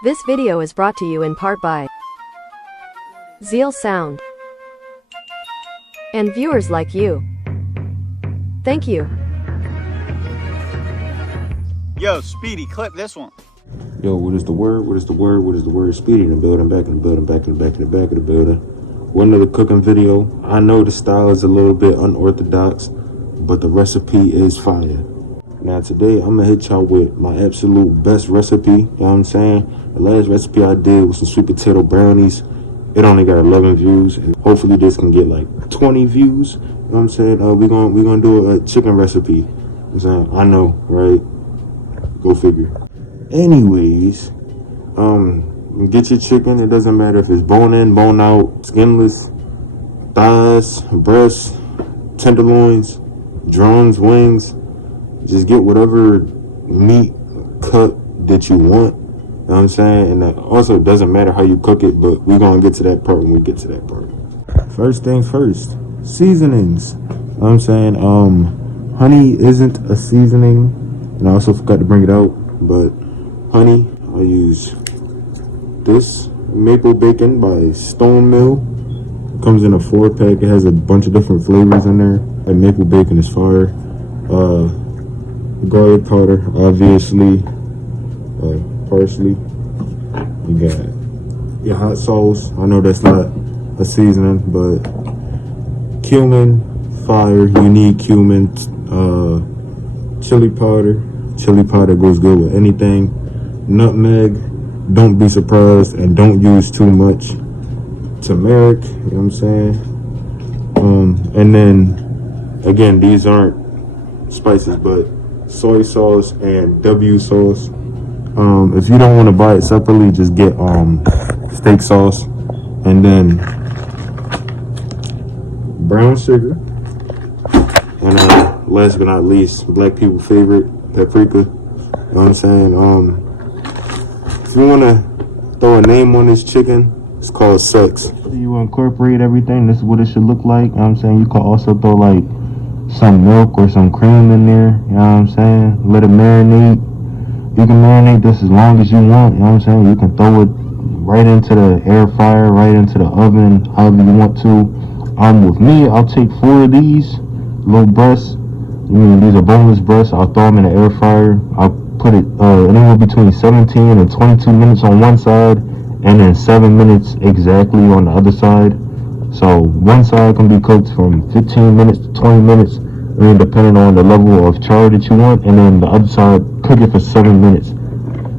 This video is brought to you in part by Zeal Sound and viewers like you. Thank you. Yo, Speedy, clip this one. Yo, what is the word? What is the word? What is the word? Speedy in the building, back in the building, back in the back in the back of the building. One other cooking video. I know the style is a little bit unorthodox, but the recipe is fire. Now today, I'm gonna hit y'all with my absolute best recipe, you know what I'm saying? The last recipe I did was some sweet potato brownies. It only got 11 views, and hopefully this can get like 20 views, you know what I'm saying? We're gonna do a chicken recipe, you know what I'm saying? I know, right? Go figure. Anyways, get your chicken. It doesn't matter if it's bone in, bone out, skinless, thighs, breasts, tenderloins, drums, wings. Just get whatever meat cut that you want. You know what I'm saying? And also, it doesn't matter how you cook it, but we're going to get to that part when we get to that part. First things first, seasonings. You know what I'm saying? Honey isn't a seasoning. And I also forgot to bring it out, but honey, I use this maple bacon by Stone Mill. It comes in a 4-pack. It has a bunch of different flavors in there. That maple bacon is fire. Garlic powder, obviously. Parsley. You got your hot sauce. I know that's not a seasoning, but cumin, fire. You need cumin. Chili powder. Chili powder goes good with anything. Nutmeg. Don't be surprised and don't use too much. Turmeric. You know what I'm saying? And then again, these aren't spices, but soy sauce and W sauce. If you don't want to buy it separately, just get steak sauce, and then brown sugar, and last but not least, black people favorite, paprika. You know what I'm saying? If you want to throw a name on this chicken, it's called sex. You incorporate everything. This is what it should look like. You know what I'm saying? You could also throw like some milk or some cream in there, you know what I'm saying? Let it marinate. You can marinate this as long as you want, you know what I'm saying? You can throw it right into the air fryer, right into the oven, however you want to. With me, I'll take 4 of these little breasts. These are boneless breasts. I'll throw them in the air fryer. I'll put it anywhere between 17 and 22 minutes on one side, and then 7 minutes exactly on the other side. So one side can be cooked from 15 minutes to 20 minutes, depending on the level of char that you want, and then the other side, cook it for 7 minutes.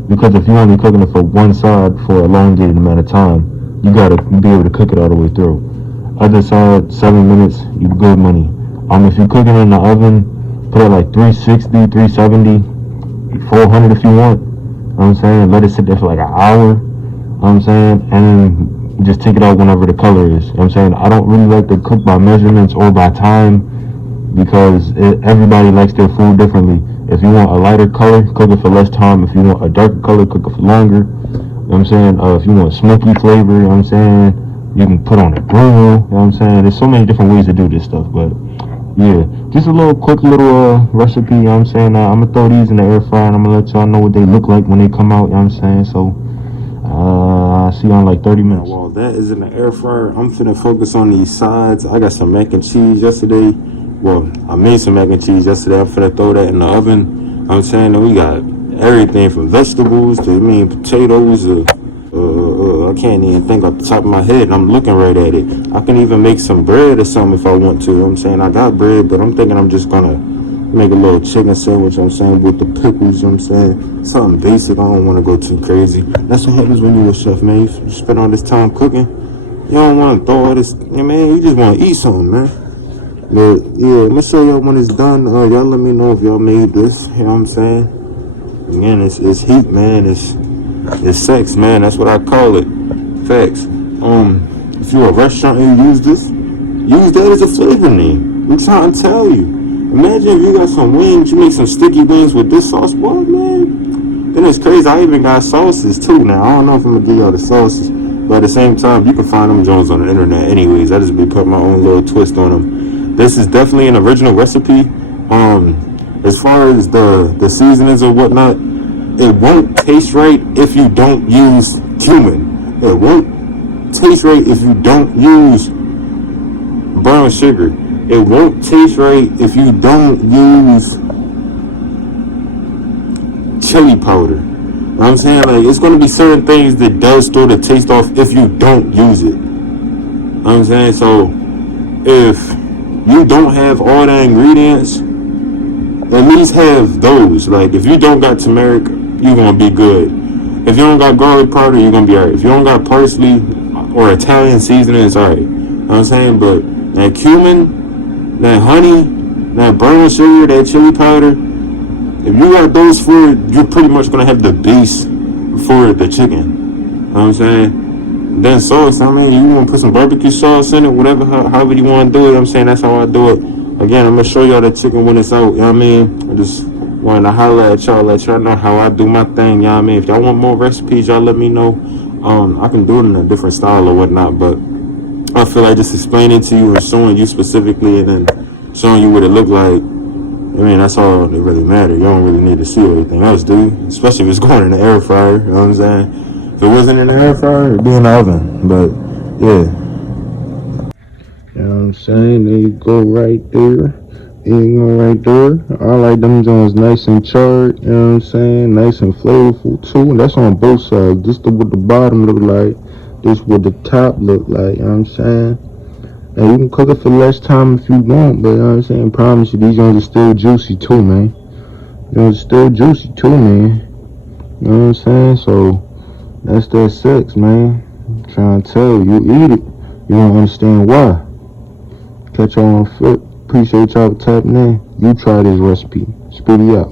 Because if you're only cooking it for one side for a elongated amount of time, you gotta be able to cook it all the way through. Other side, 7 minutes, you good money. If you're cooking in the oven, put it like 360, 370, 400 if you want. You know what I'm saying? Let it sit there for like an hour. You know what I'm saying? And then just take it out whenever the color is. You know what I'm saying? I don't really like to cook by measurements or by time, because everybody likes their food differently. If you want a lighter color, cook it for less time. If you want a darker color, cook it for longer. You know what I'm saying? If you want smoky flavor, you know what I'm saying, you can put on a grill. You know what I'm saying? There's so many different ways to do this stuff, but yeah, just a little quick little recipe. You know what I'm saying? I'm gonna throw these in the air fryer, and I'm gonna let y'all know what they look like when they come out. You know what I'm saying? So I'll see you in like 30 minutes. While that is in the air fryer, I'm finna focus on these sides. I got some mac and cheese yesterday. Well, I made some mac and cheese yesterday. I'm finna throw that in the oven. You know what I'm saying? And we got everything from vegetables to, potatoes. I can't even think off the top of my head, and I'm looking right at it. I can even make some bread or something if I want to. You know what I'm saying? I got bread, but I'm thinking I'm just gonna make a little chicken sandwich, you know what I'm saying, with the pickles, you know what I'm saying? Something basic. I don't want to go too crazy. That's what happens when you're a chef, man. You spend all this time cooking. You don't want to throw all this, you just want to eat something, man. But yeah, I'm gonna show y'all when it's done. Y'all let me know if y'all made this, you know what I'm saying? Again, it's heat, man. It's sex, man. That's what I call it. Facts. If you're a restaurant and you use this, use that as a flavor name. I'm trying to tell you. Imagine if you got some wings, you make some sticky wings with this sauce, boy, man. Then it's crazy. I even got sauces too now. I don't know if I'm gonna give y'all the sauces, but at the same time, you can find them Jones on the internet anyways. I just be putting my own little twist on them. This is definitely an original recipe. As far as the seasonings or whatnot, It won't taste right if you don't use cumin. It won't taste right if you don't use brown sugar. It won't taste right if you don't use chili powder. You know what I'm saying? Like, it's going to be certain things that does throw the taste off if you don't use it. You know what I'm saying? So if you don't have all the ingredients, at least have those. Like, if you don't got turmeric, you're going to be good. If you don't got garlic powder, you're going to be alright. If you don't got parsley or Italian seasoning, it's alright. You know what I'm saying? But that cumin, that honey, that brown sugar, that chili powder, if you got those for it, you're pretty much going to have the base for the chicken. You know what I'm saying? Then sauce, I mean, you want to put some barbecue sauce in it, whatever, however you want to do it. I'm saying that's how I do it. Again, I'm going to show y'all the chicken when it's out. You know what I mean? I just wanted to holler at y'all, let y'all know how I do my thing. You know what I mean? If y'all want more recipes, y'all let me know. I can do it in a different style or whatnot, but I feel like just explaining to you and showing you specifically and then showing you what it looked like. I mean, that's all that really matters. You don't really need to see everything else, do you? Especially if it's going in the air fryer, you know what I'm saying? If it wasn't in the air fryer, it'd be in the oven, but yeah. You know what I'm saying? There you go right there. There you go right there. I like them joints nice and charred, you know what I'm saying? Nice and flavorful too. And that's on both sides. This is what the bottom look like. This what the top look like, you know what I'm saying? And you can cook it for less time if you want, but you know what I'm saying? I promise you, these joints are still juicy too, man. These joints are still juicy too, man. You know what I'm saying? So, that's that sex, man. I'm trying to tell you, you eat it. You don't understand why. Catch y'all on foot. Appreciate y'all for tapping in. You try this recipe. Speedy up.